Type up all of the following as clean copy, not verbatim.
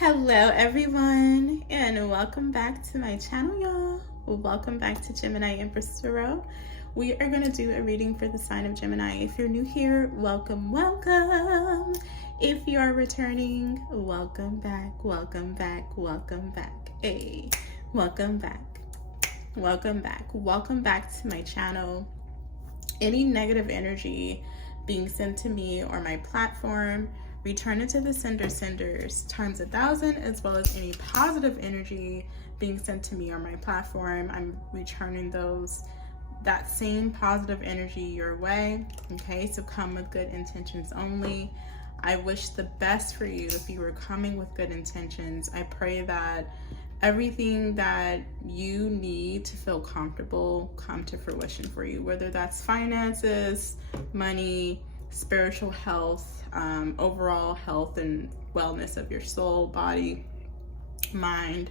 Hello everyone, and welcome back to my channel, y'all. Welcome back to Gemini Empress Tarot. We are going to do a reading for the sign of Gemini. If you're new here, welcome. If you are returning, welcome back. Hey, welcome back to my channel. Any negative energy being sent to me or my platform, return it to the senders times 1,000, as well as any positive energy being sent to me or my platform. I'm returning that same positive energy your way. Okay, so come with good intentions only. I wish the best for you if you were coming with good intentions. I pray that everything that you need to feel comfortable come to fruition for you, whether that's finances, money, spiritual health, overall health and wellness of your soul, body, mind.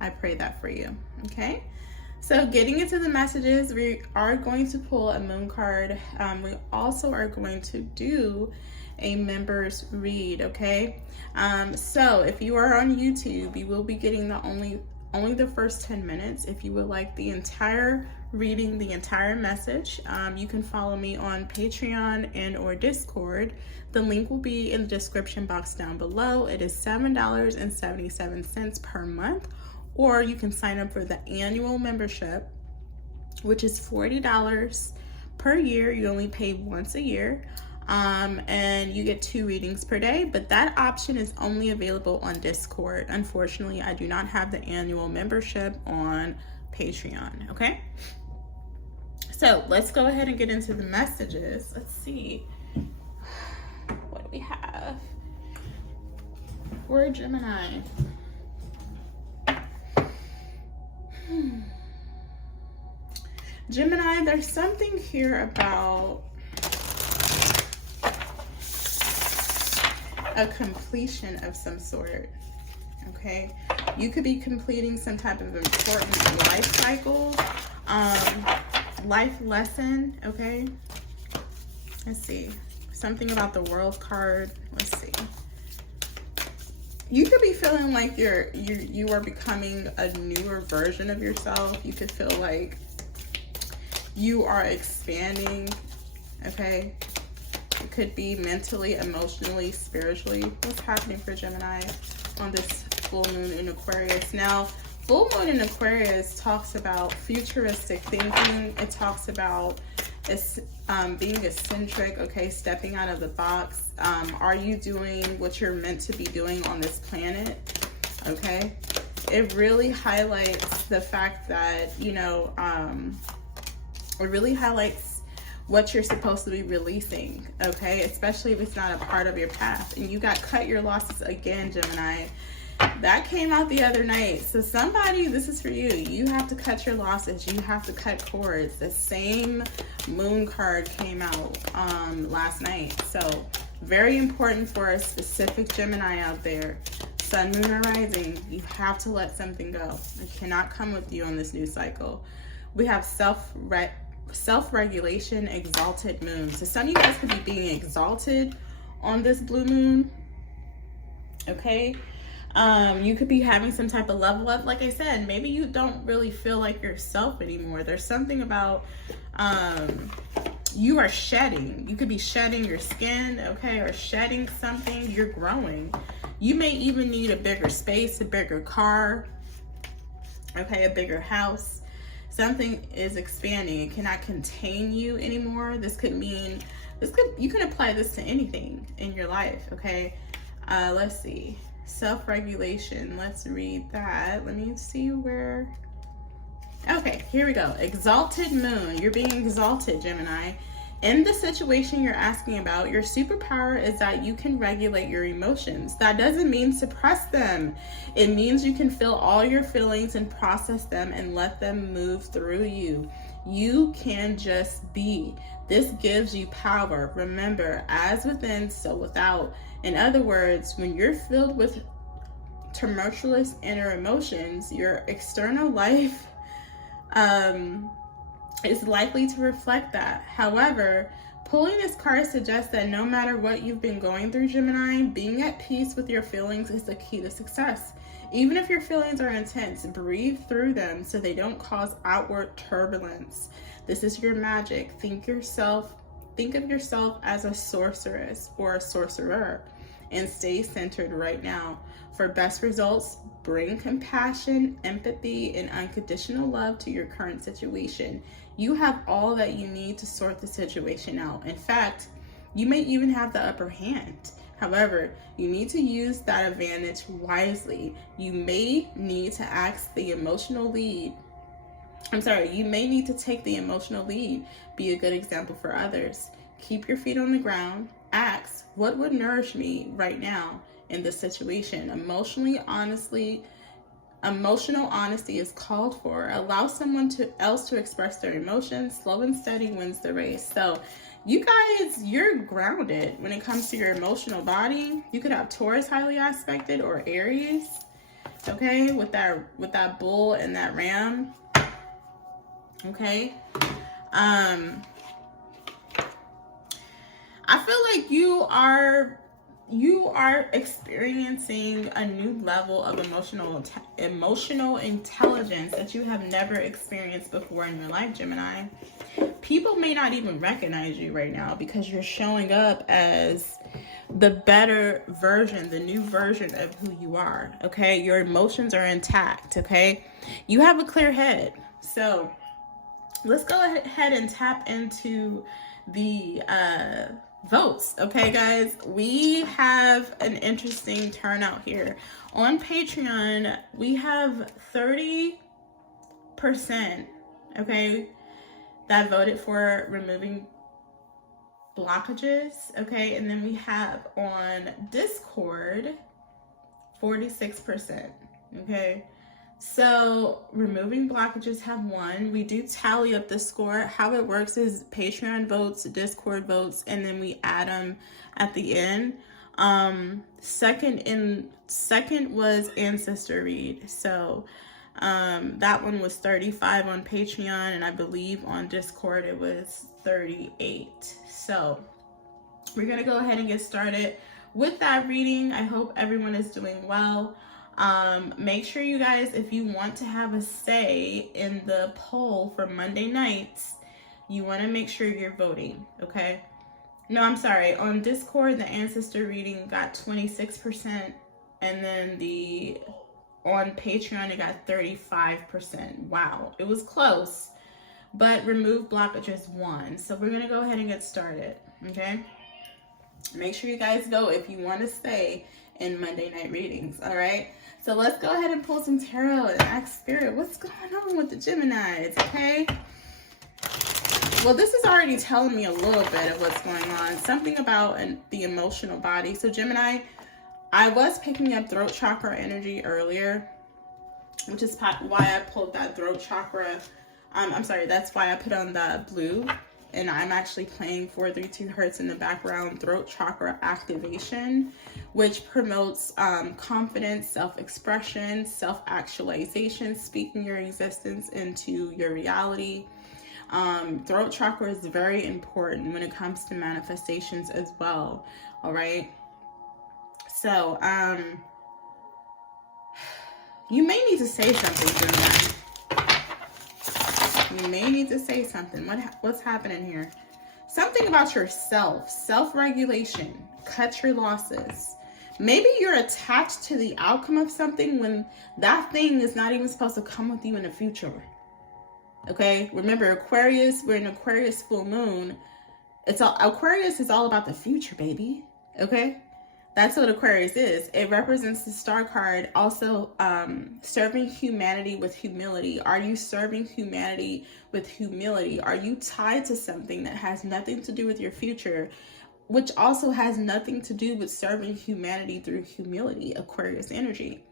I pray that for you. Okay, so getting into the messages, we are going to pull a moon card. We also are going to do a members read. Okay, so if you are on YouTube, you will be getting only the first 10 minutes. If you would like the entire reading, the entire message, you can follow me on Patreon and or Discord. The link will be in the description box down below. It is $7.77 per month, or you can sign up for the annual membership, which is $40 per year. You only pay once a year. And you get 2 readings per day, but that option is only available on Discord. Unfortunately, I do not have the annual membership on Patreon. Okay, so let's go ahead and get into the messages. Let's see, what do we have for Gemini? Gemini, there's something here about a completion of some sort. Okay, you could be completing some type of important life cycle, life lesson. Okay, let's see, something about the World card. Let's see, you could be feeling like you are becoming a newer version of yourself. You could feel like you are expanding. Okay, it could be mentally, emotionally, spiritually. What's happening for Gemini on this full moon in Aquarius? Now, full moon in Aquarius talks about futuristic thinking. It talks about being eccentric, okay, stepping out of the box. Are you doing what you're meant to be doing on this planet? Okay, it really highlights the fact that, it really highlights what you're supposed to be releasing, okay? Especially if it's not a part of your past. And you got cut your losses again, Gemini. That came out the other night. So somebody, this is for you. You have to cut your losses. You have to cut cords. The same moon card came out last night. So very important for a specific Gemini out there. Sun, moon, or rising. You have to let something go. It cannot come with you on this new cycle. We have self-regulation, exalted moon. So some of you guys could be being exalted on this blue moon. Okay, you could be having some type of level up. Like I said, maybe you don't really feel like yourself anymore. There's something about you are shedding. You could be shedding your skin, okay, or shedding something. You're growing. You may even need a bigger space, a bigger car, okay, a bigger house. Something is expanding. It cannot contain you anymore. This could mean, you can apply this to anything in your life, okay? Let's see. Self-regulation. Let's read that. Let me see where. Okay, here we go. Exalted moon. You're being exalted, Gemini. In the situation you're asking about, your superpower is that you can regulate your emotions. That doesn't mean suppress them. It means you can feel all your feelings and process them and let them move through you. You can just be. This gives you power. Remember, as within, so without. In other words, when you're filled with tumultuous inner emotions, your external life is likely to reflect that. However, Pulling this card suggests that no matter what you've been going through, Gemini, being at peace with your feelings is the key to success. Even if your feelings are intense, breathe through them so they don't cause outward turbulence. This is your magic. Think of yourself as a sorceress or a sorcerer and stay centered right now. For best results, bring compassion, empathy, and unconditional love to your current situation. You have all that you need to sort the situation out. In fact, you may even have the upper hand. However, you need to use that advantage wisely. You may need to you may need to take the emotional lead. Be a good example for others. Keep your feet on the ground. Ask, what would nourish me right now in this situation? Emotional honesty is called for. Allow someone else to express their emotions. Slow and steady wins the race. So you guys, you're grounded when it comes to your emotional body. You could have Taurus highly aspected or Aries, okay, with that bull and that ram, okay. I feel like you are experiencing a new level of emotional intelligence that you have never experienced before in your life, Gemini. People may not even recognize you right now because you're showing up as the better version, the new version of who you are, okay? Your emotions are intact, okay? You have a clear head. So let's go ahead and tap into the votes, okay, guys? We have an interesting turnout here. On Patreon, we have 30%, okay, that voted for removing blockages, okay? And then we have on Discord 46%, okay? So removing blockages have won. We do tally up the score. How it works is Patreon votes, Discord votes, and then we add them at the end. Second was Ancestor Read. So that one was 35 on Patreon, and I believe on Discord it was 38. So we're gonna go ahead and get started with that reading. I hope everyone is doing well. Make sure you guys, if you want to have a say in the poll for Monday nights, you want to make sure you're voting, okay? No, I'm sorry. On Discord, the ancestor reading got 26%, and then on Patreon, it got 35%. Wow, it was close, but remove blockages won. So we're going to go ahead and get started, okay? Make sure you guys vote if you want to stay in Monday night readings, all right? So let's go ahead and pull some tarot and ask Spirit, what's going on with the Geminis, okay? Well, this is already telling me a little bit of what's going on. Something about the emotional body. So Gemini, I was picking up throat chakra energy earlier, which is why I pulled that throat chakra. That's why I put on the blue. And I'm actually playing 432 Hertz in the background, throat chakra activation, which promotes confidence, self-expression, self-actualization, speaking your existence into your reality. Throat chakra is very important when it comes to manifestations as well, all right? So, you may need to say something, Gemini. You may need to say something. What's happening here? Something about yourself, self-regulation, cut your losses. Maybe you're attached to the outcome of something when that thing is not even supposed to come with you in the future. Okay? Remember, Aquarius, we're in Aquarius full moon. Aquarius is all about the future, baby. Okay? That's what Aquarius is. It represents the star card. Also, serving humanity with humility. Are you serving humanity with humility? Are you tied to something that has nothing to do with your future, which also has nothing to do with serving humanity through humility, Aquarius energy?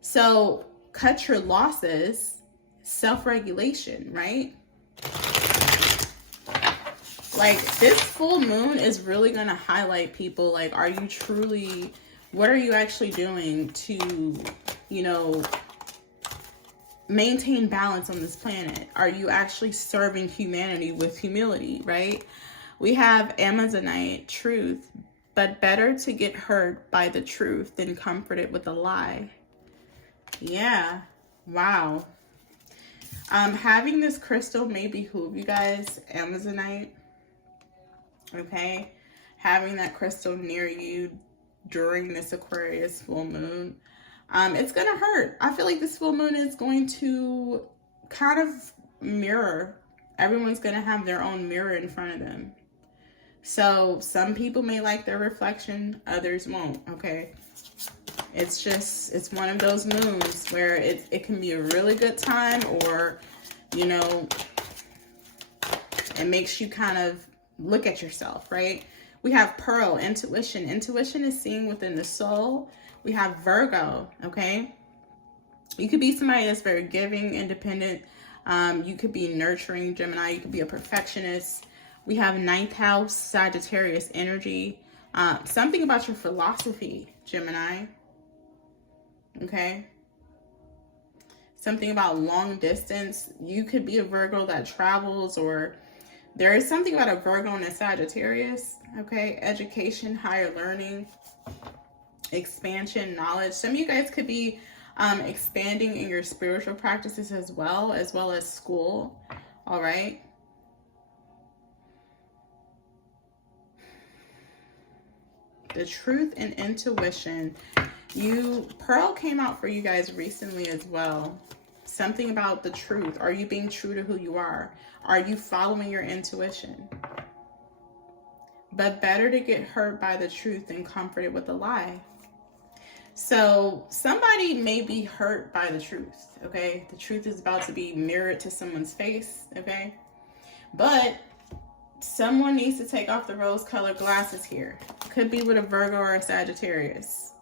So, cut your losses, self-regulation, right? Like, this full moon is really going to highlight people. Like, what are you actually doing to, maintain balance on this planet? Are you actually serving humanity with humility, right? We have Amazonite, truth, but better to get hurt by the truth than comforted with a lie. Yeah, wow. Having this crystal may behoove you guys, Amazonite, okay? Having that crystal near you during this Aquarius full moon, it's gonna hurt. I feel like this full moon is going to kind of mirror. Everyone's gonna have their own mirror in front of them. So some people may like their reflection, others won't, okay? It's one of those moons where it can be a really good time, or, you know, it makes you kind of look at yourself, right? We have Pearl, intuition. Intuition is seeing within the soul. We have Virgo, okay? You could be somebody that's very giving, independent. You could be nurturing, Gemini. You could be a perfectionist. We have 9th house, Sagittarius energy. Something about your philosophy, Gemini. Okay? Something about long distance. You could be a Virgo that travels, or there is something about a Virgo and a Sagittarius. Okay? Education, higher learning, expansion, knowledge. Some of you guys could be expanding in your spiritual practices as well as school. All right? The truth and intuition. Pearl came out for you guys recently as well. Something about the truth. Are you being true to who you are? Are you following your intuition? But better to get hurt by the truth than comforted with a lie. So somebody may be hurt by the truth, okay? The truth is about to be mirrored to someone's face, okay? But someone needs to take off the rose-colored glasses here. Could be with a Virgo or a Sagittarius.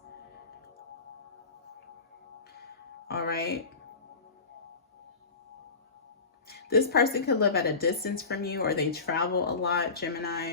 All right. This person could live at a distance from you, or they travel a lot, Gemini.